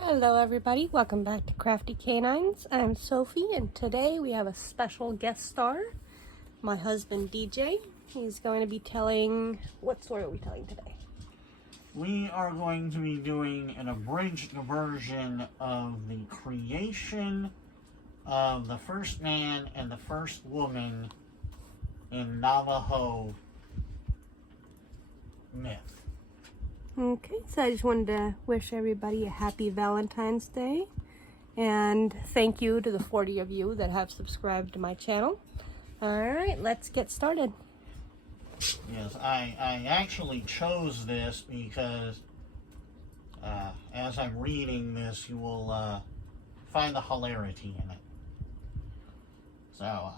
Hello everybody, welcome back to Crafty Canines. I'm Sophie and today we have a special guest star, my husband DJ. He's going to be telling, what story are we telling today? We are going to be doing an abridged version of the creation of the first man and the first woman in Navajo myth. Okay, so I just wanted to wish everybody a happy Valentine's Day and thank you to the 40 of you that have subscribed to my channel. Alright, let's get started. Yes, I actually chose this because as I'm reading this, you will find the hilarity in it. So,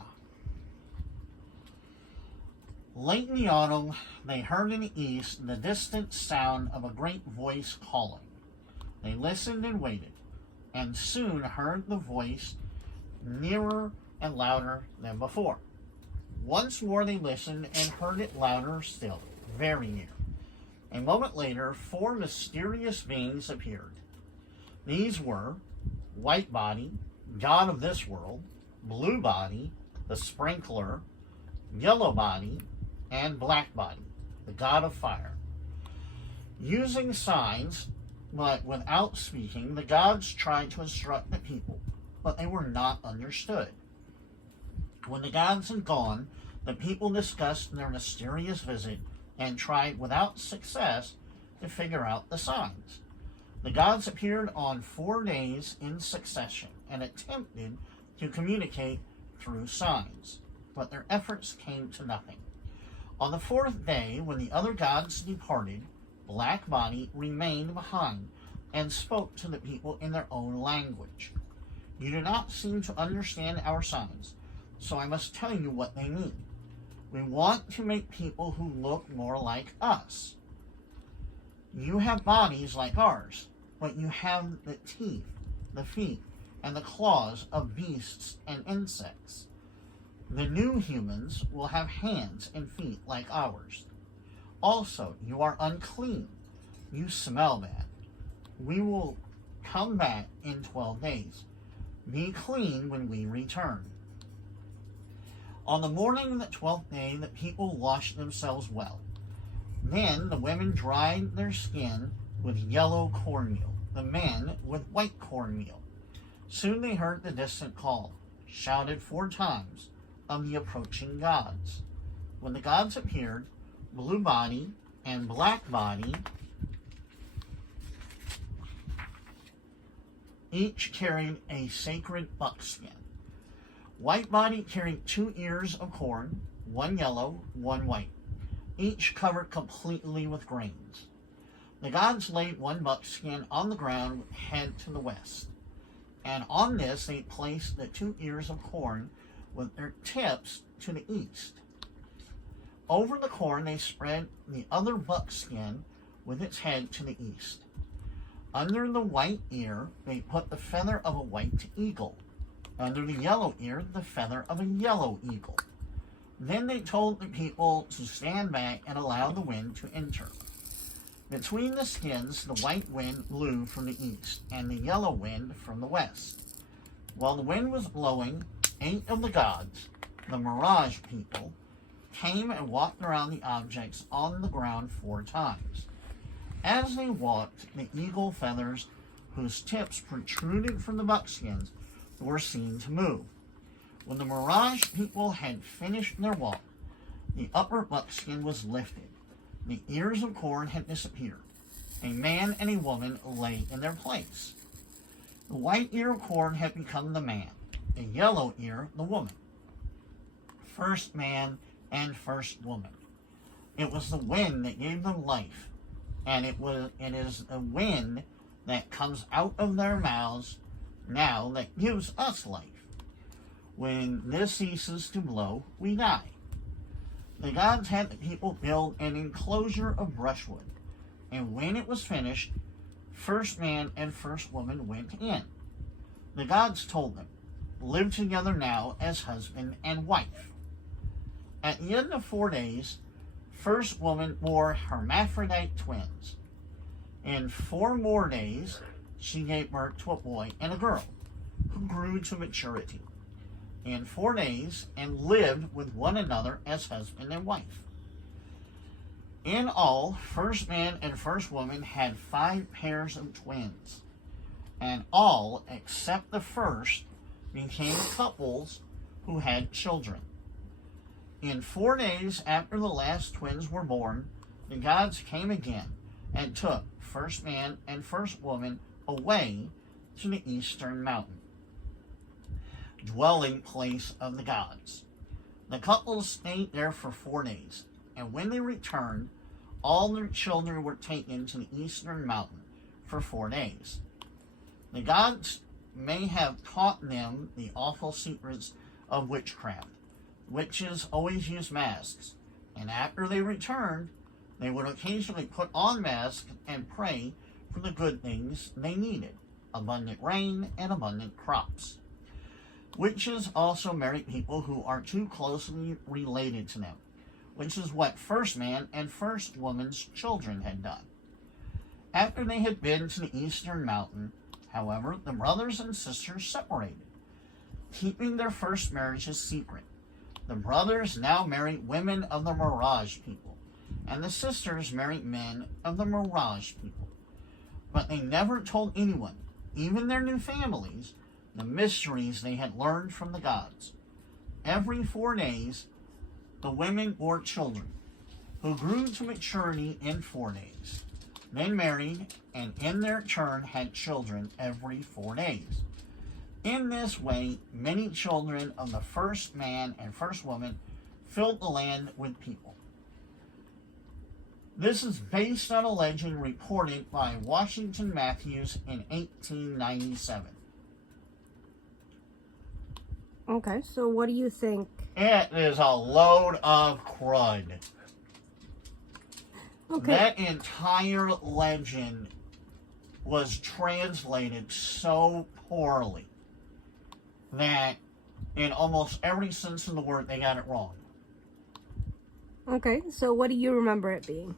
late in the autumn, they heard in the east the distant sound of a great voice calling. They listened and waited, and soon heard the voice nearer and louder than before. Once more they listened and heard it louder still, very near. A moment later, four mysterious beings appeared. These were White Body, god of this world, Blue Body, the sprinkler, Yellow Body, and Black Body, the god of fire. Using signs, but without speaking, the gods tried to instruct the people, but they were not understood. When the gods had gone, the people discussed their mysterious visit and tried without success to figure out the signs. The gods appeared on 4 days in succession and attempted to communicate through signs, but their efforts came to nothing. On the 4th day, when the other gods departed, Black Body remained behind and spoke to the people in their own language. You do not seem to understand our signs, so I must tell you what they mean. We want to make people who look more like us. You have bodies like ours, but you have the teeth, the feet, and the claws of beasts and insects. The new humans will have hands and feet like ours. Also, you are unclean. You smell bad. We will come back in 12 days. Be clean when we return. On the morning of the 12th day, the people washed themselves well. Then the women dried their skin with yellow cornmeal, the men with white cornmeal. Soon they heard the distant call, shouted 4 times, of the approaching gods. When the gods appeared, Blue Body and Black Body each carried a sacred buckskin. White Body carried 2 ears of corn, 1 yellow, 1 white, each covered completely with grains. The gods laid 1 buckskin on the ground with head to the west, and on this they placed the 2 ears of corn with their tips to the east. Over the corn they spread the other buckskin with its head to the east. Under the white ear they put the feather of a white eagle. Under the yellow ear the feather of a yellow eagle. Then they told the people to stand back and allow the wind to enter. Between the skins the white wind blew from the east and the yellow wind from the west. While the wind was blowing, 8 of the gods, the mirage people, came and walked around the objects on the ground 4 times. As they walked, the eagle feathers, whose tips protruded from the buckskins, were seen to move. When the mirage people had finished their walk, the upper buckskin was lifted. The ears of corn had disappeared. A man and a woman lay in their place. The white ear of corn had become the man, the yellow ear the woman. First man and first woman. It was the wind that gave them life, and it is the wind that comes out of their mouths now that gives us life. When this ceases to blow, we die. The gods had the people build an enclosure of brushwood, and when it was finished, first man and first woman went in. The gods told them, live together now as husband and wife. At the end of 4 days, first woman bore hermaphrodite twins. In 4 more days, she gave birth to a boy and a girl, who grew to maturity in 4 days and lived with one another as husband and wife. In all, first man and first woman had 5 pairs of twins, and all except the first became couples who had children. In 4 days after the last twins were born, the gods came again and took first man and first woman away to the eastern mountain, dwelling place of the gods. The couples stayed there for 4 days, and when they returned, all their children were taken to the eastern mountain for 4 days. The gods may have taught them the awful secrets of witchcraft. Witches always use masks, and after they returned, they would occasionally put on masks and pray for the good things they needed, abundant rain and abundant crops. Witches also marry people who are too closely related to them, which is what first man and first woman's children had done. After they had been to the eastern mountain, however, the brothers and sisters separated, keeping their first marriages secret. The brothers now married women of the Mirage people, and the sisters married men of the Mirage people. But they never told anyone, even their new families, the mysteries they had learned from the gods. Every 4 days, the women bore children, who grew to maturity in 4 days, then married, and in their turn had children every 4 days. In this way, many children of the first man and first woman filled the land with people. This is based on a legend reported by Washington Matthews in 1897. Okay, so what do you think? It is a load of crud. Okay. That entire legend was translated so poorly that in almost every sense of the word they got it wrong. Okay, so what do you remember it being?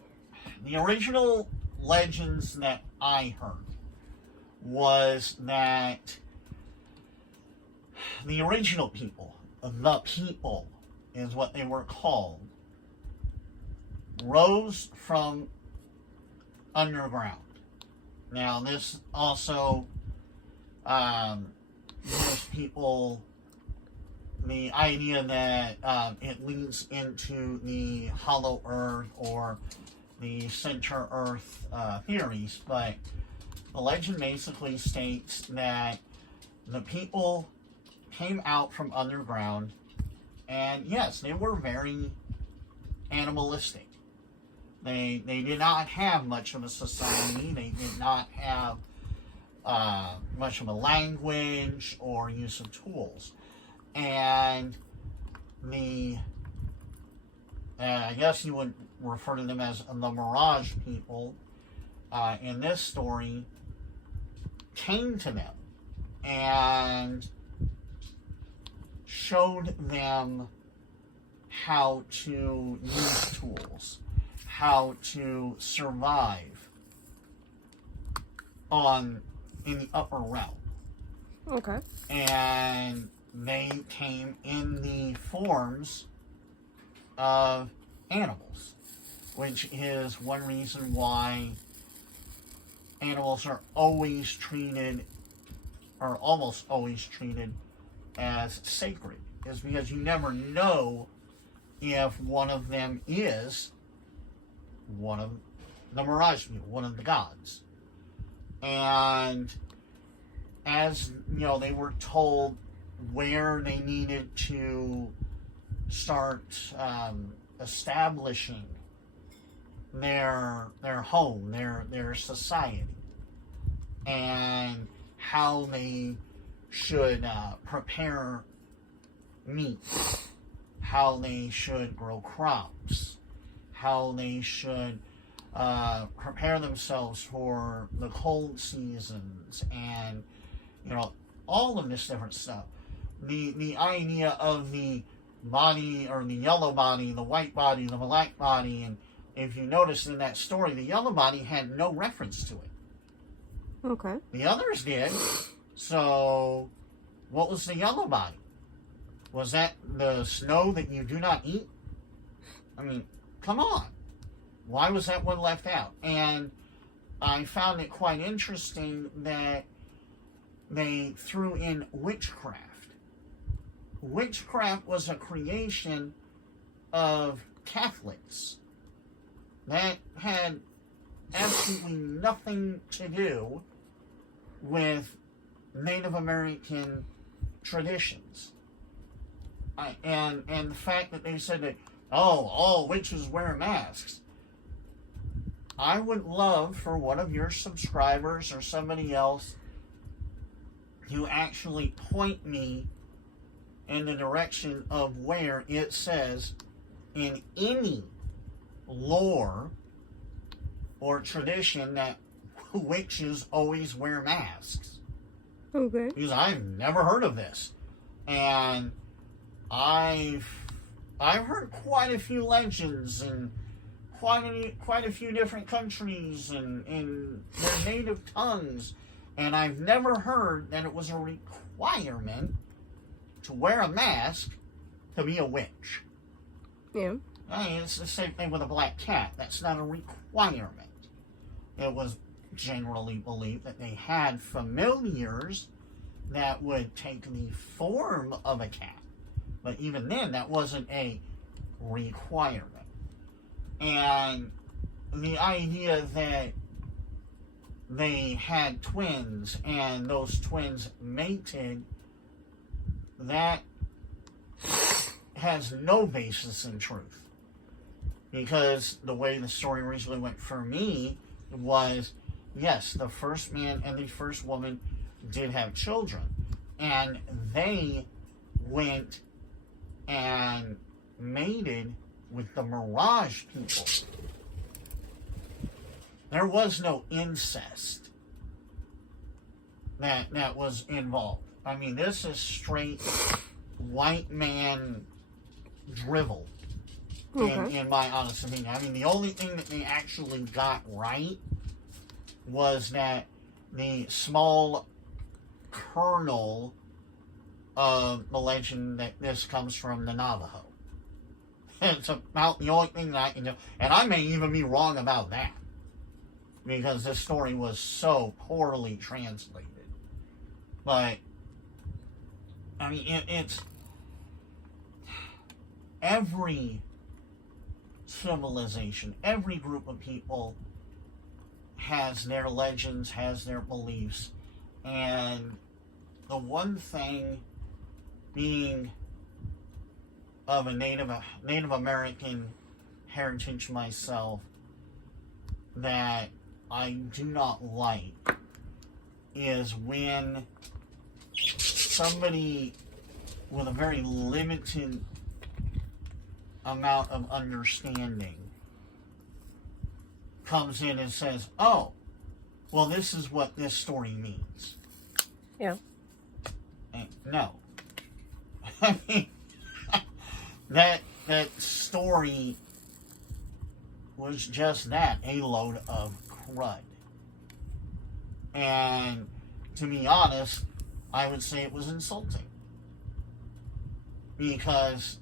The original legends that I heard was that the original people, the people is what they were called, rose from underground. Now, this also gives people the idea that it leads into the hollow earth or the center earth theories, but the legend basically states that the people came out from underground, and yes, they were very animalistic. They did not have much of a society. They did not have much of a language or use of tools. And I guess you would refer to them as the Mirage people, in this story, came to them and showed them how to use tools, how to survive in the upper realm. Okay. And they came in the forms of animals, which is one reason why animals are always treated, or almost always treated, as sacred, is because you never know if one of them is one of the Mirage people, one of the gods. And as you know, they were told where they needed to start establishing their home, their society, and how they should prepare meat, how they should grow crops, how they should prepare themselves for the cold seasons, and all of this different stuff. The idea of the body, or the yellow body, the white body, the black body, and if you notice in that story, the yellow body had no reference to it. Okay. The others did. So, what was the yellow body? Was that the snow that you do not eat? I mean, come on. Why was that one left out? And I found it quite interesting that they threw in witchcraft. Witchcraft was a creation of Catholics. That had absolutely nothing to do with Native American traditions. And the fact that they said that, oh, all witches wear masks. I would love for one of your subscribers or somebody else to actually point me in the direction of where it says in any lore or tradition that witches always wear masks. Okay. Because I've never heard of this. And I've heard quite a few legends and quite a few different countries and in their native tongues, and I've never heard that it was a requirement to wear a mask to be a witch. Yeah. I mean, it's the same thing with a black cat. That's not a requirement. It was generally believed that they had familiars that would take the form of a cat. But even then, that wasn't a requirement. And the idea that they had twins and those twins mated, that has no basis in truth. Because the way the story originally went for me was, yes, the first man and the first woman did have children. And they went and mated with the Mirage people. There was no incest that was involved. I mean, this is straight white man drivel, in my honest opinion. I mean, the only thing that they actually got right was that the small kernel of the legend that this comes from the Navajo. It's about the only thing that I can do. And I may even be wrong about that, because this story was so poorly translated. But, I mean, it's every civilization, every group of people has their legends, has their beliefs. And the one thing being of a Native American heritage myself that I do not like is when somebody with a very limited amount of understanding comes in and says, oh, well, this is what this story means. Yeah. And no. I mean, that story was just that, a load of crud. And to be honest, I would say it was insulting. Because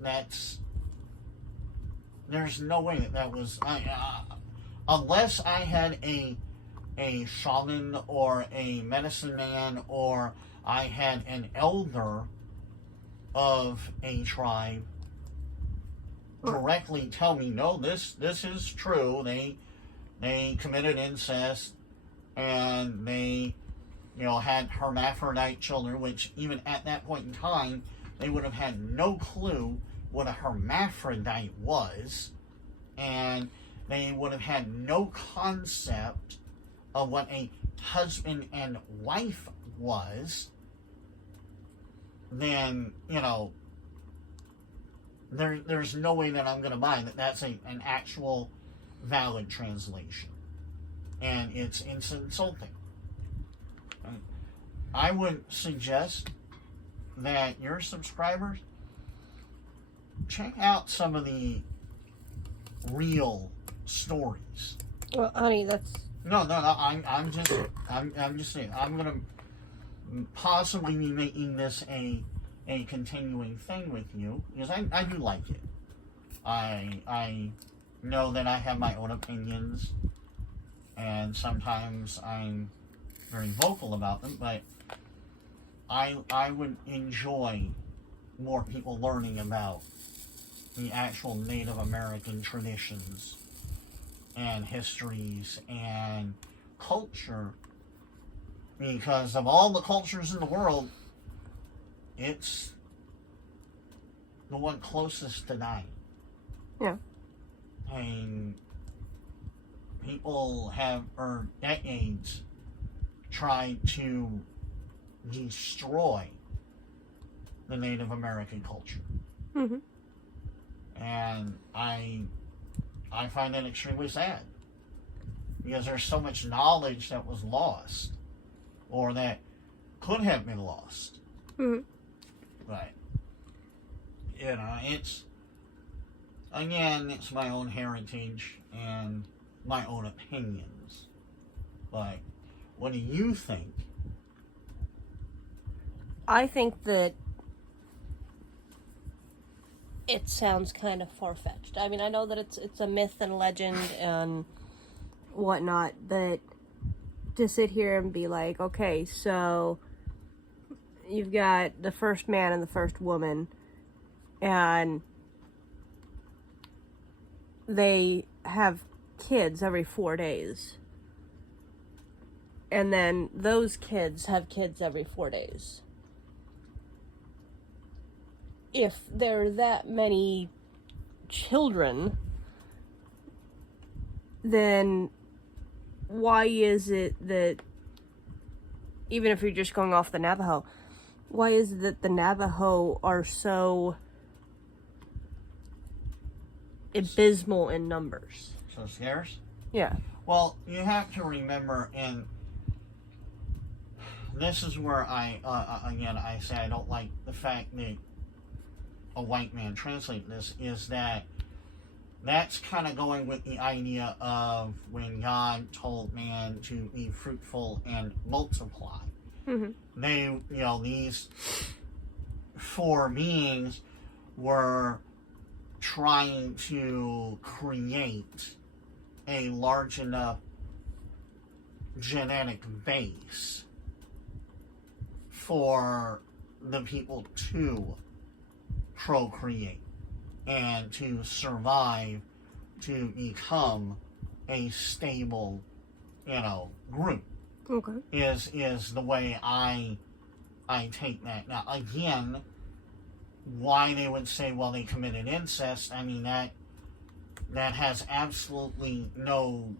there's no way that was, unless I had a shaman or a medicine man, or I had an elder of a tribe directly tell me, no, this is true. They committed incest, and they, had hermaphrodite children, which even at that point in time, they would have had no clue what a hermaphrodite was, and they would have had no concept of what a husband and wife was. Then, there's no way that I'm going to buy that that's an actual valid translation. And it's insulting. I would suggest that your subscribers check out some of the real stories. Well, honey, No. I'm just saying. I'm gonna possibly be making this a continuing thing with you because I do like it. I know that I have my own opinions, and sometimes I'm very vocal about them, but I would enjoy more people learning about the actual Native American traditions and histories and culture, because of all the cultures in the world, it's the one closest to dying. Yeah. And people have, for decades, tried to destroy the Native American culture. Mm-hmm. And I find that extremely sad because there's so much knowledge that was lost or that could have been lost. Mm-hmm. But it's again, it's my own heritage and my own opinions. But what do you think? I think that it sounds kind of far-fetched. I mean, I know that it's a myth and legend and whatnot, but to sit here and be like, okay, so you've got the first man and the first woman, and they have kids every 4 days. And then those kids have kids every 4 days. If there are that many children, then why is it that, even if you're just going off the Navajo, why is it that the Navajo are so abysmal in numbers? So scarce? Yeah. Well, you have to remember, and this is where I say I don't like the fact that a white man translating this, is that that's kind of going with the idea of when God told man to be fruitful and multiply. Mm-hmm. They, these four beings were trying to create a large enough genetic base for the people to procreate and to survive, to become a stable, group. Okay. Is the way I take that. Now again, why they would say, well, they committed incest, I mean that has absolutely no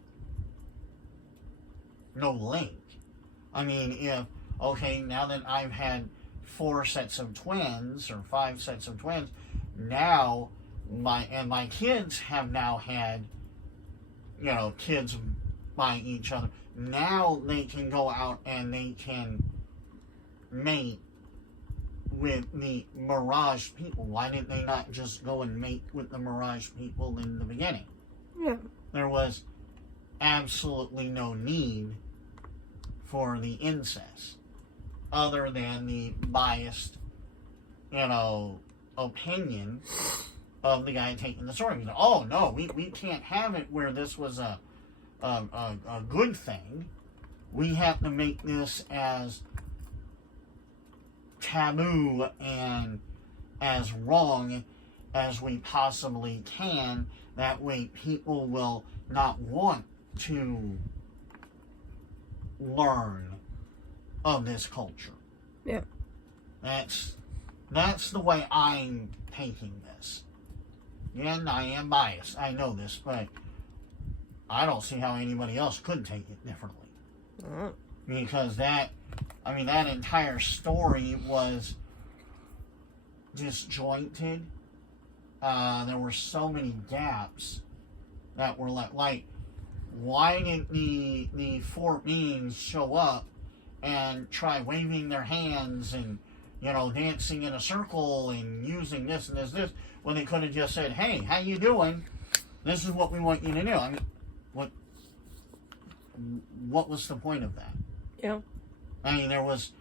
link. I mean, if okay, now that I've had 4 sets of twins or 5 sets of twins, now my kids have now had kids by each other. Now they can go out and they can mate with the Mirage people. Why didn't they not just go and mate with the Mirage people in the beginning? Yeah. There was absolutely no need for the incest, other than the biased, opinion of the guy taking the story. Oh no, we can't have it where this was a good thing. We have to make this as taboo and as wrong as we possibly can. That way people will not want to learn of this culture. Yeah. That's the way I'm taking this. And I am biased. I know this, but I don't see how anybody else could take it differently. Mm. Because that entire story was disjointed. There were so many gaps that were like why didn't the 4 beings show up and try waving their hands and dancing in a circle and using this and this when they could have just said, hey, how you doing? This is what we want you to do. I mean, what was the point of that? Yeah. I mean, was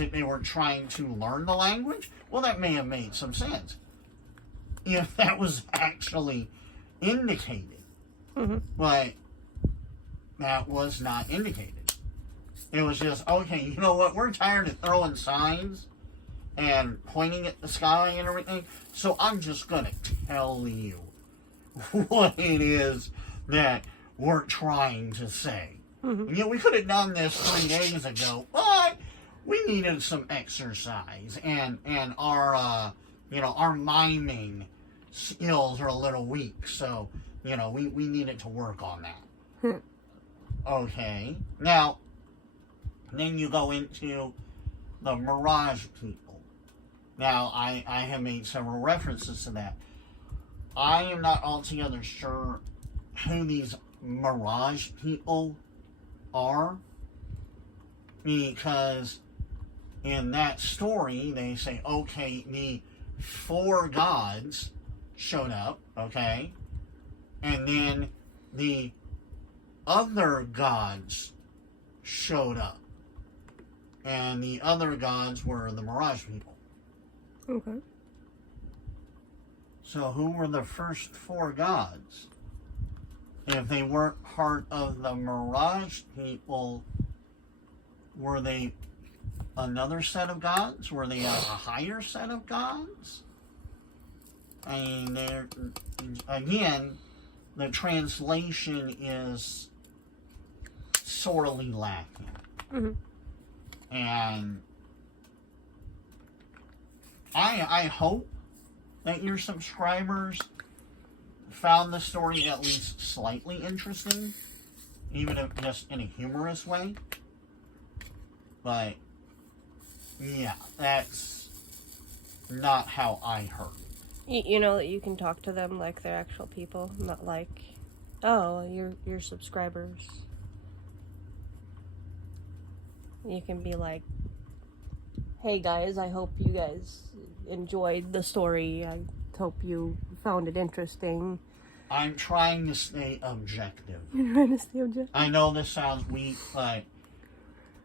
it they were trying to learn the language? Well, that may have made some sense if that was actually indicated. Mm-hmm. But that was not indicated. It was just, okay, you know what? We're tired of throwing signs and pointing at the sky and everything, so I'm just going to tell you what it is that we're trying to say. Mm-hmm. You know, we could have done this 3 days ago, but we needed some exercise, and our our miming skills are a little weak, so we needed to work on that. Okay, now then you go into the Mirage people. Now I have made several references to that. I am not altogether sure who these Mirage people are, because in that story they say, okay, the 4 gods showed up, okay, and then the other gods showed up, and the other gods were the Mirage people. Okay. So who were the first 4 gods? If they weren't part of the Mirage people, were they another set of gods? Were they a higher set of gods? I mean, again, the translation is sorely lacking. Mm-hmm. And I hope that your subscribers found the story at least slightly interesting, even if just in a humorous way. But yeah, that's not how I heard it. You know that you can talk to them like they're actual people, not like, oh, you're subscribers. You can be like, hey guys, I hope you guys enjoyed the story. I hope you found it interesting. I'm trying to stay objective. You're trying to stay objective? I know this sounds weak, but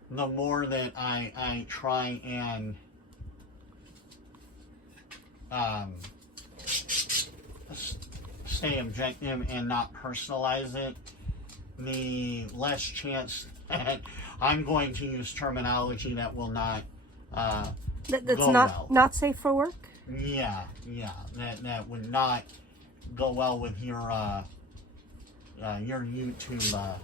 the more that I try and stay objective and not personalize it, the less chance that I'm going to use terminology that will not That's go not well. Safe for work? Yeah, that would not go well with your YouTube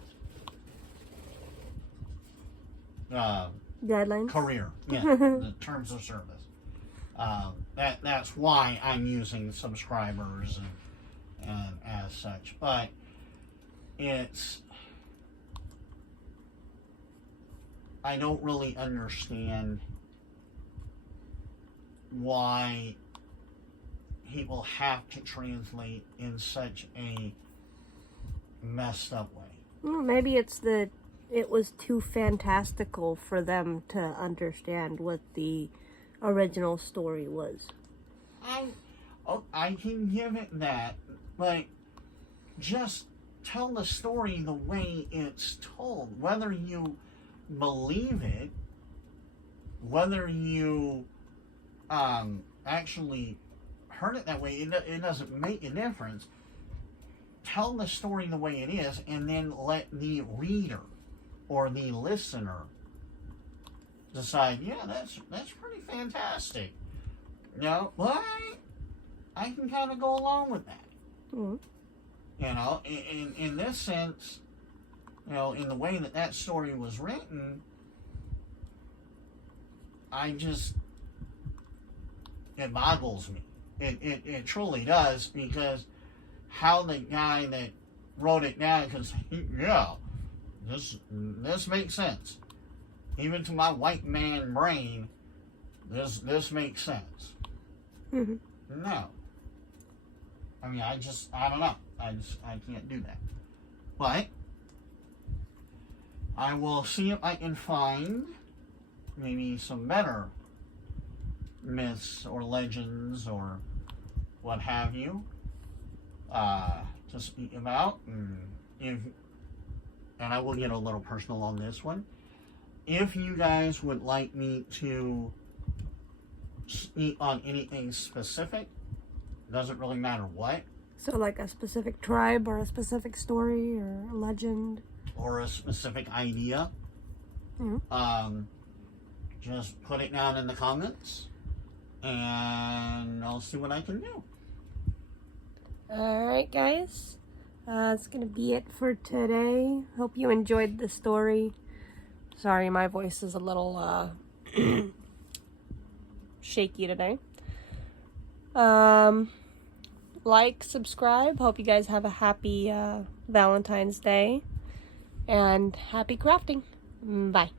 Guidelines? career. Yeah, the terms of service. That's why I'm using subscribers and as such. But I don't really understand why people have to translate in such a messed up way. Well, maybe it's that it was too fantastical for them to understand what the original story was. I can give it that, but just tell the story the way it's told. Whether you believe it, whether you actually heard it that way, it doesn't make a difference. Tell the story the way it is, and then let the reader or the listener decide, yeah, that's pretty fantastic. You know, but I can kind of go along with that. Mm-hmm. You know, in this sense, you know, in the way that story was written, it boggles me. It truly does, because how the guy that wrote it down can say, yeah, this makes sense. Even to my white man brain, this makes sense. Mm-hmm. No. I mean, I don't know. I can't do that. But I will see if I can find maybe some better myths or legends or what have you to speak about. And if and I will get a little personal on this one. If you guys would like me to speak on anything specific, doesn't really matter what. So like a specific tribe or a specific story or a legend. Or a specific idea. Mm-hmm. Just put it down in the comments and I'll see what I can do. Alright guys, that's gonna be it for today. Hope you enjoyed the story. Sorry, my voice is a little shaky today. Like, subscribe. Hope you guys have a happy Valentine's Day and happy crafting. Bye.